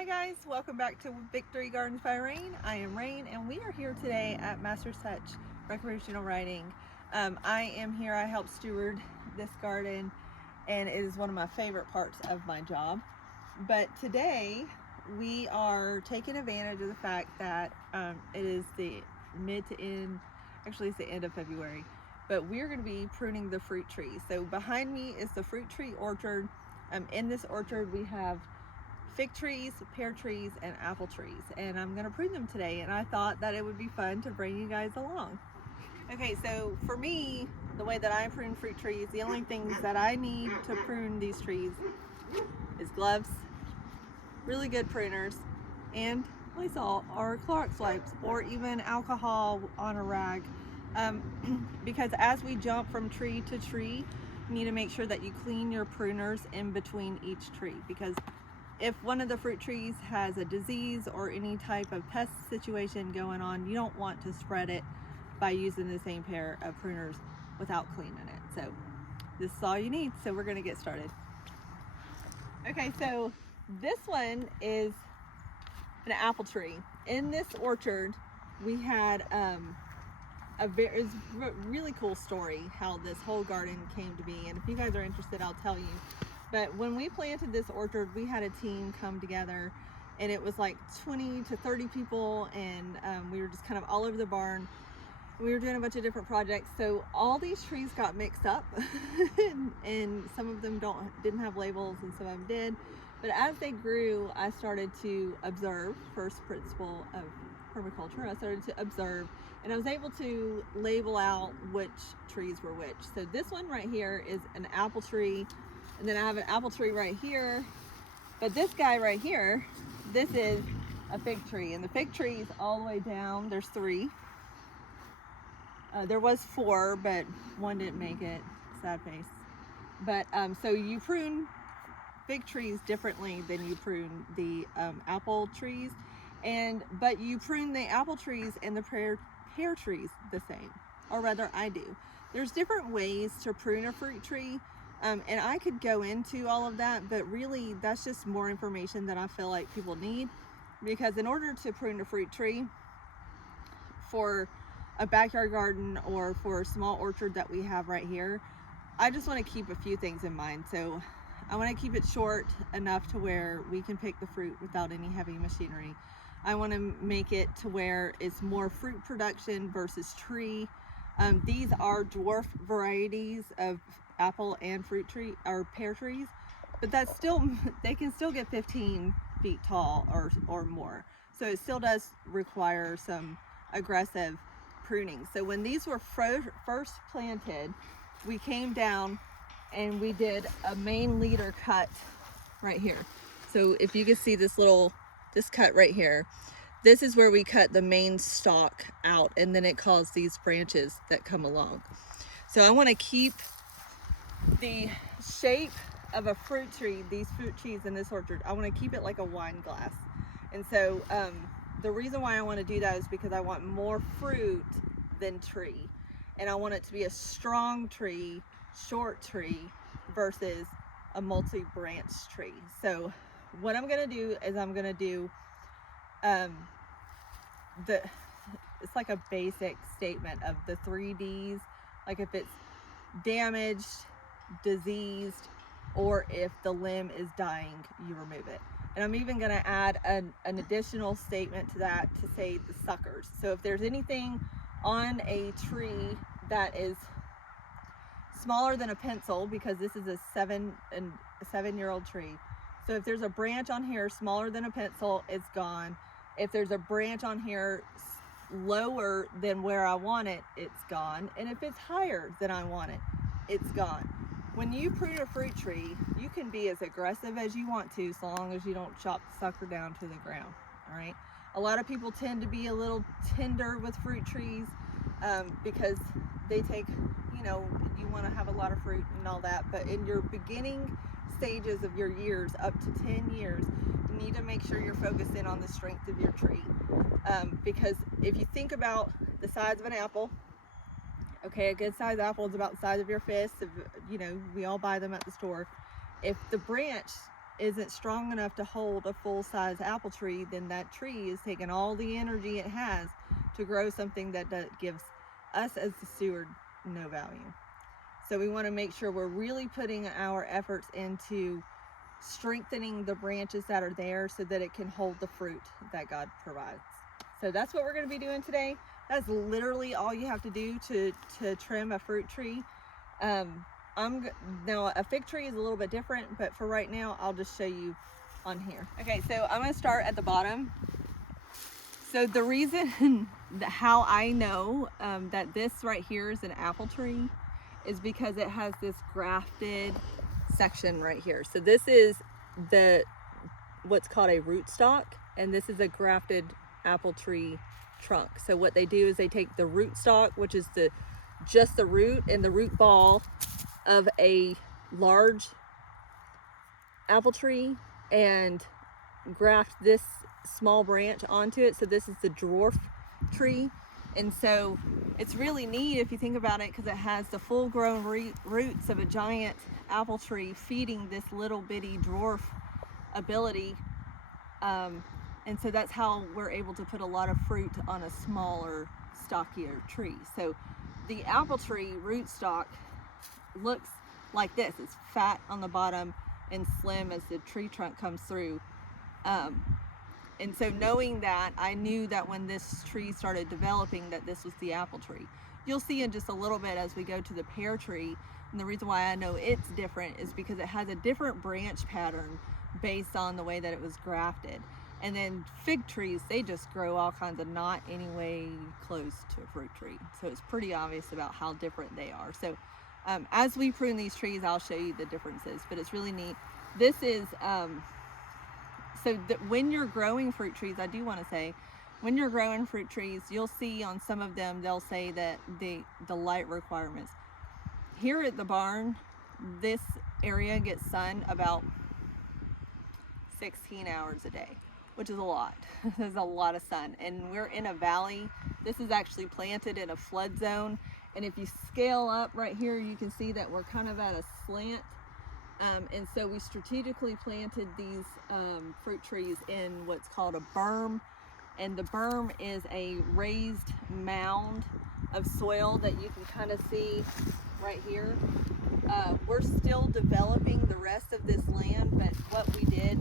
Hi guys, welcome back to Victory Gardens by Rain. I am Rain and we are here today at Master's Touch Recreational Riding. I am here, I help steward this garden and it is one of my favorite parts of my job. But today we are taking advantage of the fact that it is the mid to end, actually it's the end of February, but we're going to be pruning the fruit trees. So behind me is the fruit tree orchard. In this orchard we have fig trees, pear trees, and apple trees, and I'm gonna prune them today, and I thought that it would be fun to bring you guys along. Okay, so for me, the way that I prune fruit trees, the only things that I need to prune these trees is gloves, really good pruners, and Lysol or Clorox wipes, or even alcohol on a rag, because as we jump from tree to tree, you need to make sure that you clean your pruners in between each tree, because if one of the fruit trees has a disease or any type of pest situation going on, you don't want to spread it by using the same pair of pruners without cleaning it. So this is all you need. So we're gonna get started. Okay, so this one is an apple tree. In this orchard, we had it's a really cool story how this whole garden came to be. And if you guys are interested, I'll tell you. But when we planted this orchard, we had a team come together, and it was like 20 to 30 people, and we were just kind of all over the barn. We were doing a bunch of different projects, so all these trees got mixed up, and some of them didn't have labels, and some of them did. But as they grew, I started to observe. First principle of permaculture, I started to observe, and I was able to label out which trees were which. So this one right here is an apple tree. And then I have an apple tree right here, but this guy right here, this is a fig tree, and the fig tree is all the way down. There's 3. There was 4, but one didn't make it. Sad face. But so you prune fig trees differently than you prune the apple trees, but you prune the apple trees and the pear trees the same, or rather I do. There's different ways to prune a fruit tree. And I could go into all of that, but really that's just more information that I feel like people need, because in order to prune a fruit tree for a backyard garden or for a small orchard that we have right here, I just want to keep a few things in mind. So I want to keep it short enough to where we can pick the fruit without any heavy machinery. I want to make it to where it's more fruit production versus tree. These are dwarf varieties of apple and fruit tree or pear trees, but that's still, they can still get 15 feet tall or more. So it still does require some aggressive pruning. So when these were first planted, we came down and we did a main leader cut right here. So if you can see this cut right here, this is where we cut the main stalk out, and then it caused these branches that come along. So I want to keep the shape of a fruit tree, these fruit trees in this orchard, I want to keep it like a wine glass. And so the reason why I want to do that is because I want more fruit than tree. And I want it to be a strong tree, short tree, versus a multi-branch tree. So what I'm going to do is I'm going to do it's like a basic statement of the 3 Ds, like if it's damaged, diseased, or if the limb is dying, you remove it. And I'm even going to add an additional statement to that to say the suckers. So if there's anything on a tree that is smaller than a pencil, because this is a 7-year-old tree, so if there's a branch on here smaller than a pencil, it's gone. If there's a branch on here lower than where I want it, it's gone. And if it's higher than I want it, it's gone. When you prune a fruit tree, you can be as aggressive as you want to, so long as you don't chop the sucker down to the ground. All right. A lot of people tend to be a little tender with fruit trees because they take, you want to have a lot of fruit and all that. But in your beginning stages of your years, up to 10 years, you need to make sure you're focusing on the strength of your tree. Because if you think about the size of an apple, okay, a good size apple is about the size of your fist. We all buy them at the store. If the branch isn't strong enough to hold a full-size apple tree, then that tree is taking all the energy it has to grow something that gives us as the steward no value. So we want to make sure we're really putting our efforts into strengthening the branches that are there so that it can hold the fruit that God provides. So that's what we're going to be doing today. That's literally all you have to do to trim a fruit tree. Now a fig tree is a little bit different, but for right now I'll just show you on here. Okay, so I'm going to start at the bottom. So the reason how I know that this right here is an apple tree is because it has this grafted section right here. So this is what's called a rootstock, and this is a grafted apple tree trunk. So what they do is they take the rootstock, which is just the root and the root ball of a large apple tree, and graft this small branch onto it. So this is the dwarf tree, and so it's really neat if you think about it, because it has the full grown roots of a giant apple tree feeding this little bitty dwarf ability, and so that's how we're able to put a lot of fruit on a smaller, stockier tree. So the apple tree rootstock looks like this. It's fat on the bottom and slim as the tree trunk comes through. And so knowing that, I knew that when this tree started developing that this was the apple tree. You'll see in just a little bit as we go to the pear tree, and the reason why I know it's different is because it has a different branch pattern based on the way that it was grafted. And then fig trees, they just grow all kinds of not any way close to a fruit tree. So it's pretty obvious about how different they are. So as we prune these trees, I'll show you the differences, but it's really neat. This is, when you're growing fruit trees, I do want to say, when you're growing fruit trees, you'll see on some of them, they'll say that the light requirements. Here at the barn, this area gets sun about 16 hours a day, which is a lot. There's a lot of sun, and we're in a valley. This is actually planted in a flood zone, and if you scale up right here, you can see that we're kind of at a slant. And so we strategically planted these fruit trees in what's called a berm, and the berm is a raised mound of soil that you can kind of see right here. We're still developing the rest of this land, but what we did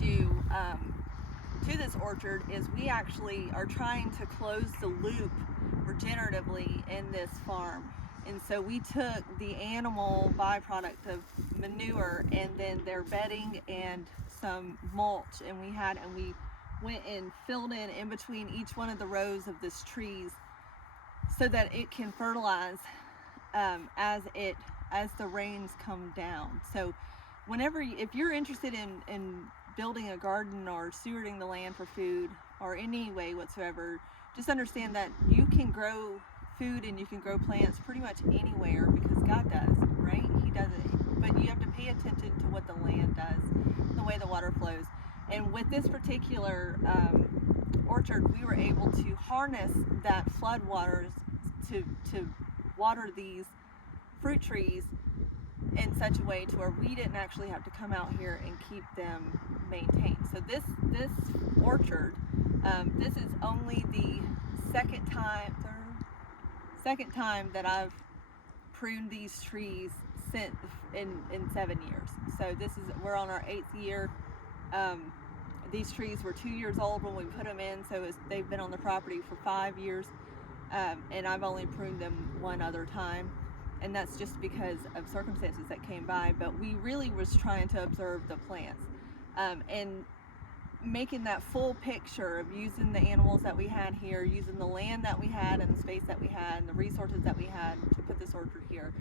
to this orchard is we actually are trying to close the loop regeneratively in this farm. And so we took the animal byproduct of manure and then their bedding and some mulch, and we went and filled in between each one of the rows of this trees so that it can fertilize as the rains come down. So if you're interested in building a garden or stewarding the land for food or any way whatsoever, just understand that you can grow food and you can grow plants pretty much anywhere, because God does, right? He does it, but you have to pay attention to what the land does, the way the water flows. And with this particular orchard, we were able to harness that flood waters to water these fruit trees in such a way to where we didn't actually have to come out here and keep them maintained. So this orchard, this is only the second time that I've pruned these trees since in 7 years. So we're on our 8th year. These trees were 2 years old when we put them in, so they've been on the property for 5 years, and I've only pruned them one other time, and that's just because of circumstances that came by. But we really was trying to observe the plants and making that full picture of using the animals that we had here, using the land that we had and the space that we had and the resources that we had to put this orchard here.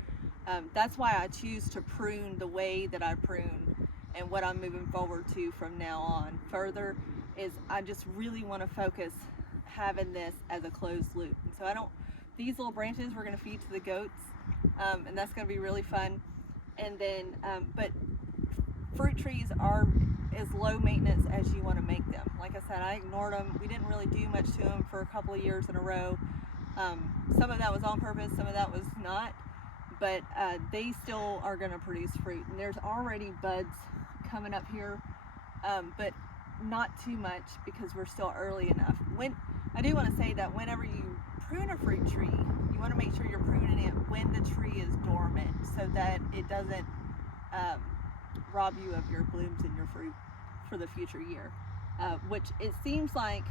That's why I choose to prune the way that I prune, and what I'm moving forward to from now on further is I just really want to focus having this as a closed loop. And so these little branches we're going to feed to the goats, and that's going to be really fun. And then, but fruit trees are as low maintenance as you want to make them. Like I said, I ignored them. We didn't really do much to them for a couple of years in a row. Some of that was on purpose, some of that was not, but they still are going to produce fruit. And there's already buds coming up here, but not too much because we're still early enough. I do want to say that whenever you prune a fruit tree, you want to make sure you're pruning it when the tree is dormant so that it doesn't rob you of your blooms and your fruit for the future year. Which it seems like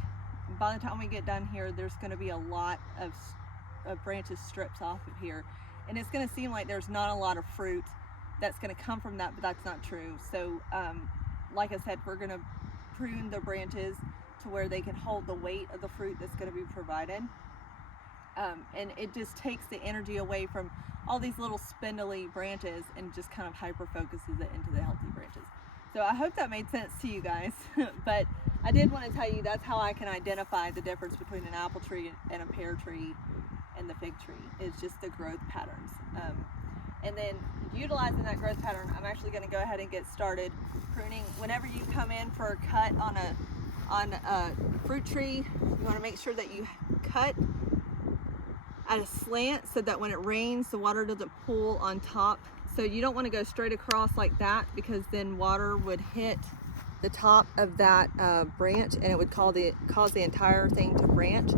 by the time we get done here, there's going to be a lot of branches strips off of here, and it's going to seem like there's not a lot of fruit that's going to come from that, but that's not true. So like I said, we're going to prune the branches to where they can hold the weight of the fruit that's going to be provided, and it just takes the energy away from all these little spindly branches and just kind of hyper focuses it into the healthy branches. So I hope that made sense to you guys. But I did want to tell you that's how I can identify the difference between an apple tree and a pear tree and the fig tree. It's just the growth patterns. And then utilizing that growth pattern, I'm actually going to go ahead and get started pruning. Whenever you come in for a cut on a fruit tree, you want to make sure that you cut at a slant so that when it rains, the water doesn't pool on top. So you don't want to go straight across like that, because then water would hit the top of that branch and it would cause the entire thing to branch.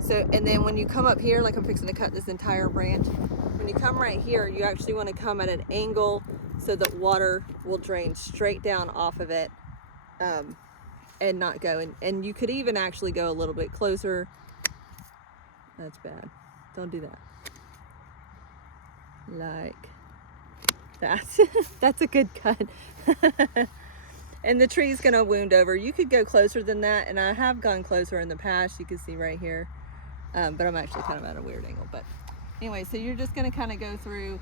So, and then when you come up here, like I'm fixing to cut this entire branch, when you come right here, you actually want to come at an angle so that water will drain straight down off of it and not go. And you could even actually go a little bit closer. That's bad. Don't do that. Like that. That's a good cut. And the tree's gonna wound over. You could go closer than that, and I have gone closer in the past. You can see right here, but I'm actually kind of at a weird angle. But anyway, so you're just gonna kind of go through,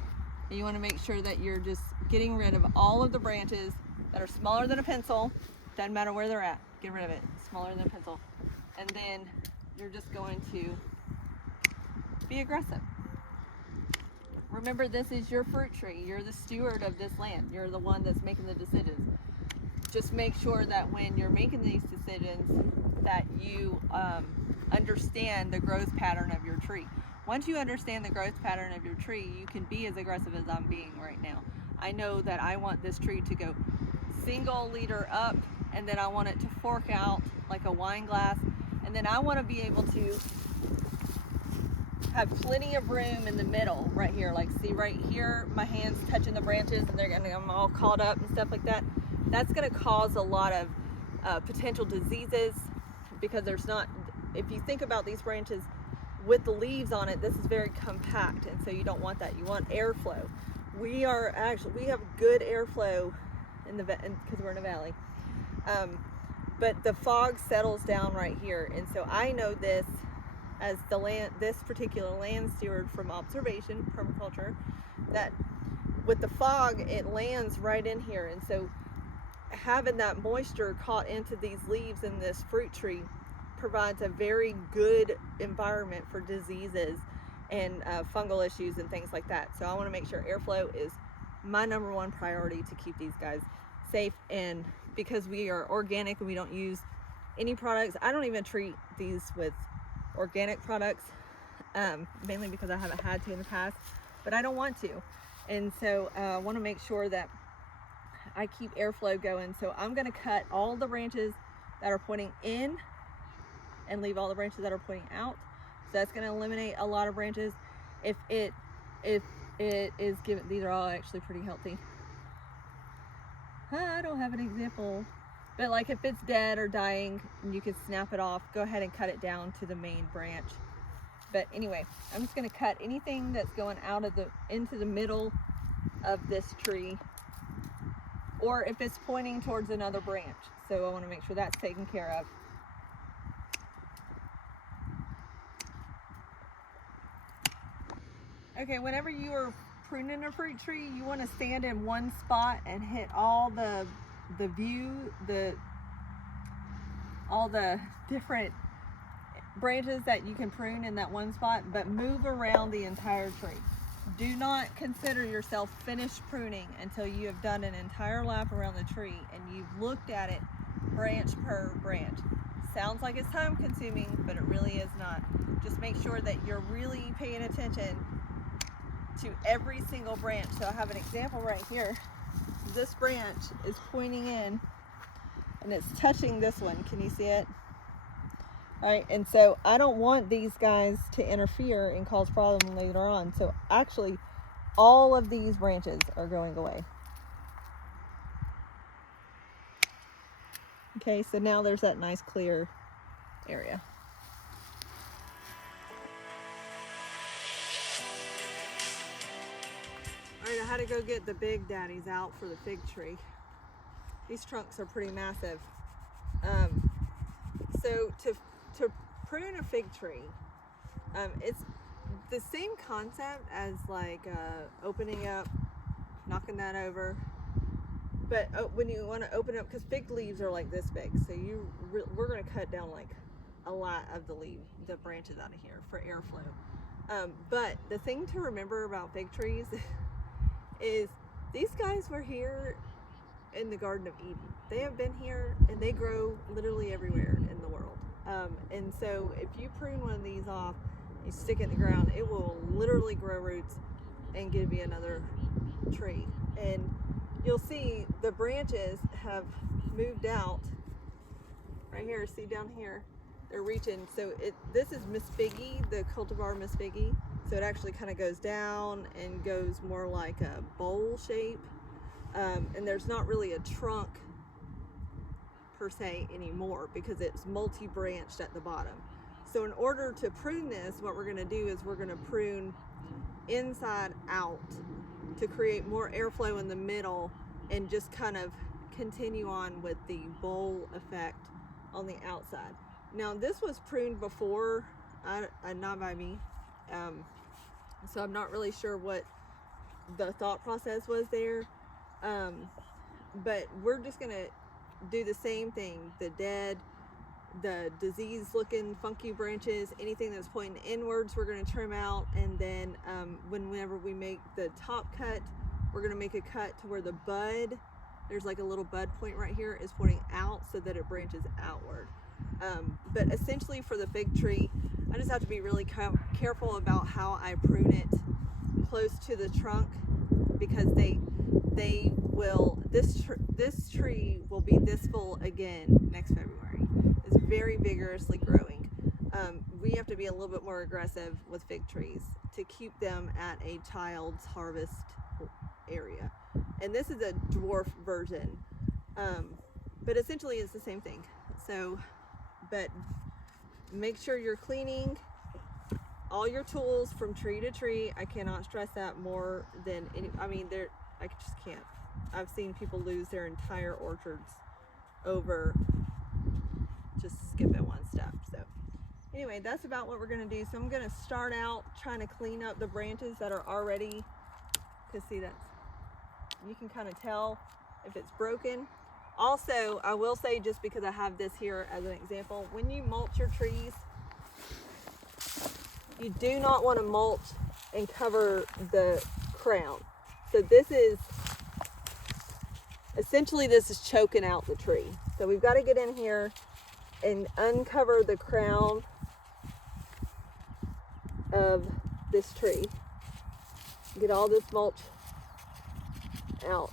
and you want to make sure that you're just getting rid of all of the branches that are smaller than a pencil. Doesn't matter where they're at, get rid of it. Smaller than a pencil. And then you're just going to be aggressive. Remember, this is your fruit tree. You're the steward of this land. You're the one that's making the decisions. Just make sure that when you're making these decisions that you understand the growth pattern of your tree. Once you understand the growth pattern of your tree, you can be as aggressive as I'm being right now. I know that I want this tree to go single leader up, and then I want it to fork out like a wine glass, and then I want to be able to have plenty of room in the middle right here. Like, see right here, my hands touching the branches, and I'm all caught up and stuff like that. That's going to cause a lot of potential diseases, because there's not, if you think about these branches with the leaves on it, this is very compact, and so you don't want that. You want airflow. We have good airflow in the because we're in a valley, but the fog settles down right here, and so I know this as this particular land steward from observation, permaculture, that with the fog, it lands right in here, and so having that moisture caught into these leaves in this fruit tree provides a very good environment for diseases and fungal issues and things like that. So I want to make sure airflow is my number one priority to keep these guys safe. And because we are organic and we don't use any products, I don't even treat these with organic products, mainly because I haven't had to in the past, but I don't want to. And so I want to make sure that I keep airflow going. So I'm going to cut all the branches that are pointing in and leave all the branches that are pointing out. So that's going to eliminate a lot of branches. If it is given, these are all actually pretty healthy. I don't have an example, but like if it's dead or dying, you can snap it off. Go ahead and cut it down to the main branch. But anyway, I'm just going to cut anything that's going out of into the middle of this tree, or if it's pointing towards another branch. So I want to make sure that's taken care of. Okay, whenever you are pruning a fruit tree, you want to stand in one spot and hit all the view, all the different branches that you can prune in that one spot, but move around the entire tree. Do not consider yourself finished pruning until you have done an entire lap around the tree and you've looked at it branch per branch. Sounds like it's time consuming, but it really is not. Just make sure that you're really paying attention to every single branch. So I have an example right here. this branch is pointing in and it's touching this one. Can you see it? All right, and so I don't want these guys to interfere and cause problems later on. So actually, all of these branches are going away. Okay, so now there's that nice clear area. All right, I had to go get the big daddies out for the fig tree. These trunks are pretty massive. So to prune a fig tree, it's the same concept as like opening up, knocking that over. But when you want to open up, because fig leaves are like this big, so we're going to cut down like a lot of the branches out of here for airflow. But the thing to remember about fig trees is these guys were here in the Garden of Eden. They have been here and they grow literally everywhere in the world. And so if you prune one of these off, you stick it in the ground, it will literally grow roots and give you another tree. And you'll see the branches have moved out right here. See down here, they're reaching. So this is Miss Figgy, the cultivar Miss Figgy. So it actually kind of goes down and goes more like a bowl shape. And there's not really a trunk per se anymore because it's multi-branched at the bottom. So in order to prune this, what we're going to do is we're going to prune inside out to create more airflow in the middle and just kind of continue on with the bowl effect on the outside. Now this was pruned before, not by me, so I'm not really sure what the thought process was there, but we're just gonna do the same thing. The dead, the disease looking funky branches, anything that's pointing inwards, we're going to trim out. And then whenever we make the top cut, we're going to make a cut to where the bud, there's like a little bud point right here, is pointing out so that it branches outward. But essentially for the fig tree, I just have to be really careful about how I prune it close to the trunk, because they will, this tree will be this full again next February. It's very vigorously growing. We have to be a little bit more aggressive with fig trees to keep them at a child's harvest area. And this is a dwarf version, but essentially it's the same thing. So, but make sure you're cleaning all your tools from tree to tree. I cannot stress that more than any, I mean, I just can't. I've seen people lose their entire orchards over just skipping one step. So anyway, that's about what we're going to do. So I'm going to start out trying to clean up the branches that are already, because see, that's, you can kind of tell if it's broken. Also, I will say, just because I have this here as an example, when you mulch your trees, you do not want to mulch and cover the crown. So this is, essentially this is choking out the tree. So we've got to get in here and uncover the crown of this tree. Get all this mulch out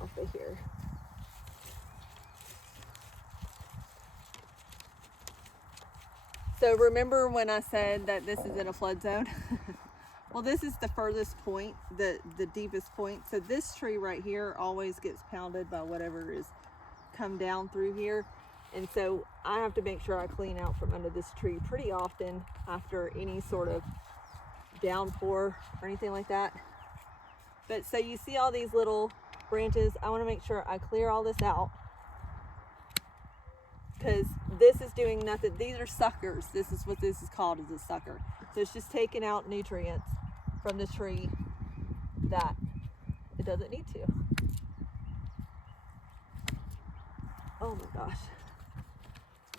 off of here. So remember when I said that this is in a flood zone? Well, this is the furthest point, the deepest point. So this tree right here always gets pounded by whatever is come down through here. And so I have to make sure I clean out from under this tree pretty often after any sort of downpour or anything like that. But so you see all these little branches, I want to make sure I clear all this out, because this is doing nothing. These are suckers. This is what this is called, is a sucker. So it's just taking out nutrients from the tree that it doesn't need to. Oh my gosh.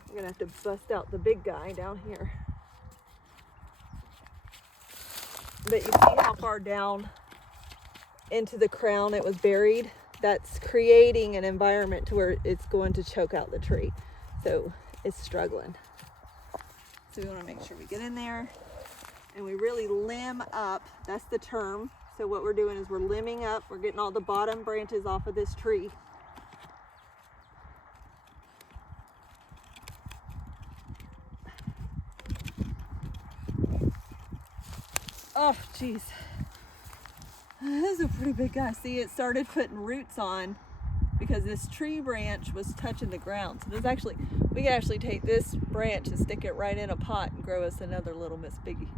I'm gonna have to bust out the big guy down here. But you see how far down into the crown it was buried? That's creating an environment to where it's going to choke out the tree. So it's struggling. So we want to make sure we get in there and we really limb up. That's the term. So what we're doing is we're limbing up. We're getting all the bottom branches off of this tree. Oh, geez. This is a pretty big guy. See, it started putting roots on because this tree branch was touching the ground. So there's actually, we can actually take this branch and stick it right in a pot and grow us another little Miss Piggy.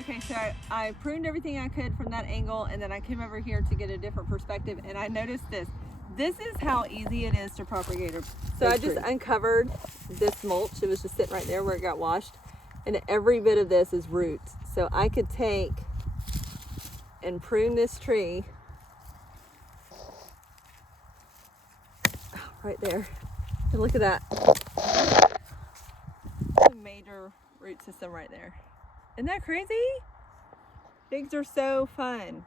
Okay, so I pruned everything I could from that angle, and then I came over here to get a different perspective, and I noticed this. This is how easy it is to propagate a So I just uncovered this mulch. It was just sitting right there where it got washed, and every bit of this is roots. So I could take and prune this tree right there. And look at that. It's a major root system right there. Isn't that crazy? Figs are so fun.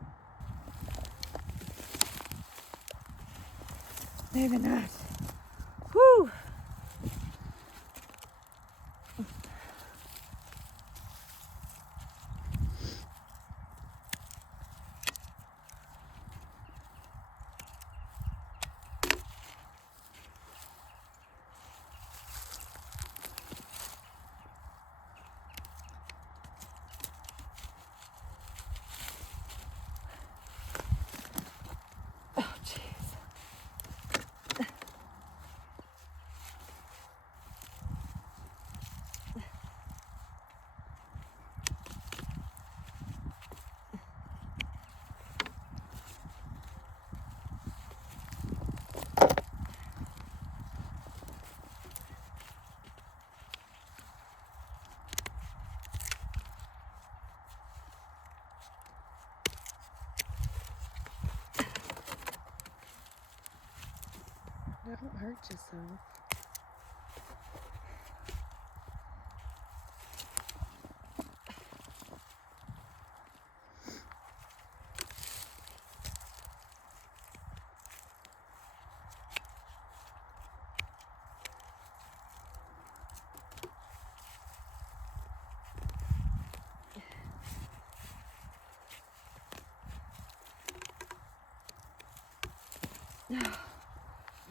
Maybe not. Whew. Don't hurt yourself.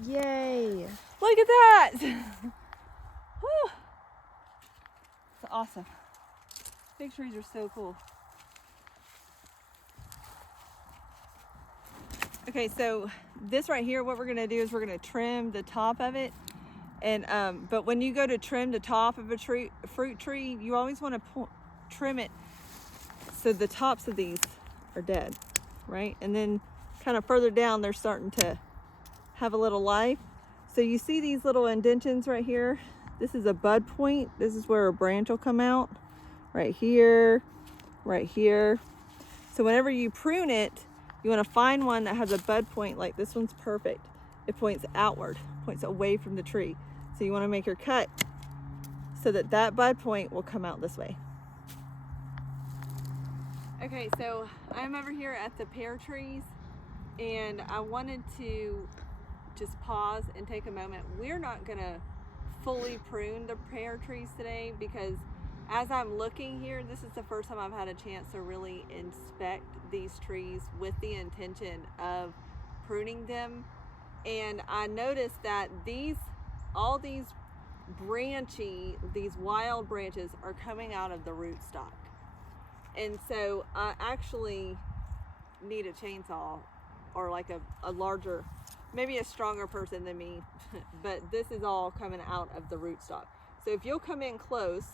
Yay! Look at that! Whew. It's awesome. Big trees are so cool. Okay, so this right here, what we're gonna do is we're gonna trim the top of it. And but when you go to trim the top of a fruit tree, you always want to trim it so the tops of these are dead, right? And then kind of further down, they're starting to have a little life. So you see these little indentions right here? This is a bud point. This is where a branch will come out. Right here, right here. So whenever you prune it, you want to find one that has a bud point. Like this one's perfect. It points outward, points away from the tree. So you want to make your cut so that that bud point will come out this way. Okay, so I'm over here at the pear trees, and I wanted to just pause and take a moment. We're not gonna fully prune the pear trees today because as I'm looking here, this is the first time I've had a chance to really inspect these trees with the intention of pruning them. And I noticed that all these these wild branches are coming out of the rootstock. And so I actually need a chainsaw or like a larger, maybe a stronger person than me, but this is all coming out of the rootstock. So if you'll come in close,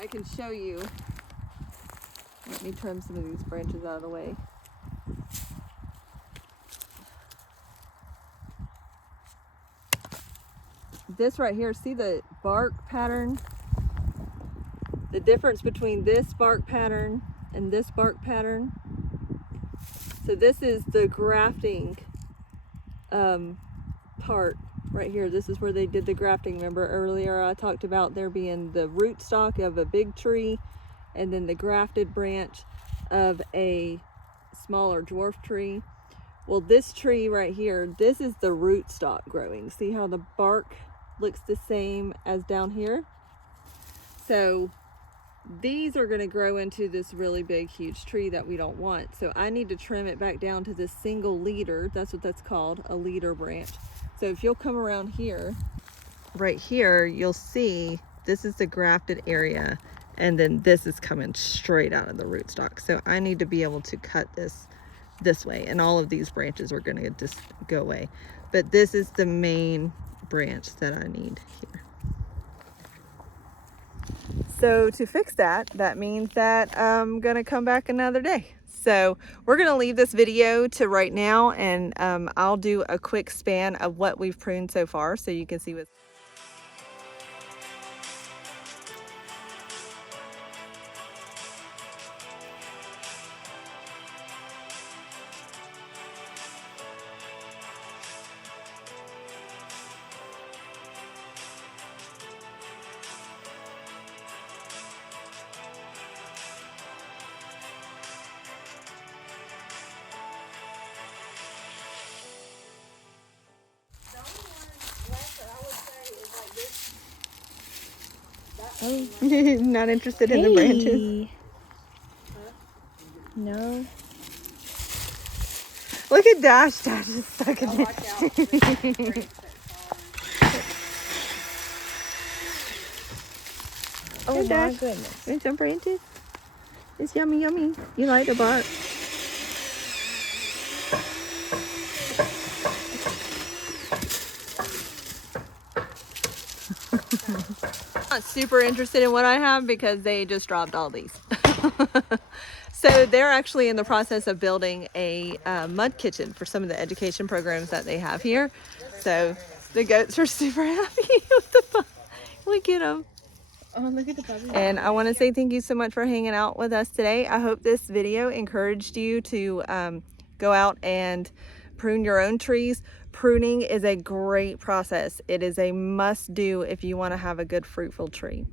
I can show you. Let me trim some of these branches out of the way. This right here, see the bark pattern? The difference between this bark pattern and this bark pattern. So this is the grafting part right here, this is where they did the grafting. Remember earlier I talked about there being the rootstock of a big tree and then the grafted branch of a smaller dwarf tree. Well, this tree right here, this is the rootstock growing. See how the bark looks the same as down here? So these are going to grow into this really big, huge tree that we don't want. So I need to trim it back down to this single leader. That's what that's called, a leader branch. So if you'll come around here, right here, you'll see this is the grafted area, and then this is coming straight out of the rootstock. So I need to be able to cut this way, and all of these branches are going to just go away. But this is the main branch that I need here. So to fix that, that means that I'm gonna come back another day. So we're gonna leave this video to right now, and I'll do a quick span of what we've pruned so far so you can see what's Oh. not interested in the branches. No. Look at Dash. Dash is stuck in it. Oh Hey, my Dash. goodness. Want some branches? It's yummy, yummy. You like the bark? Not super interested in what I have because they just dropped all these. So they're actually in the process of building a mud kitchen for some of the education programs that they have here. So the goats are super happy with the pup. Look at them. Oh, look at the puppy. And I want to say thank you so much for hanging out with us today. I hope this video encouraged you to go out and prune your own trees. Pruning is a great process. It is a must do if you want to have a good fruitful tree.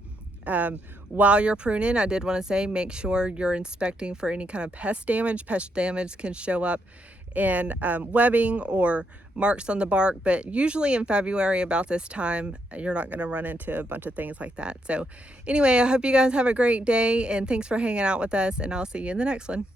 While you're pruning, I did want to say make sure you're inspecting for any kind of pest damage. Pest damage can show up in webbing or marks on the bark, but usually in February about this time you're not going to run into a bunch of things like that. So anyway, I hope you guys have a great day, and thanks for hanging out with us, and I'll see you in the next one.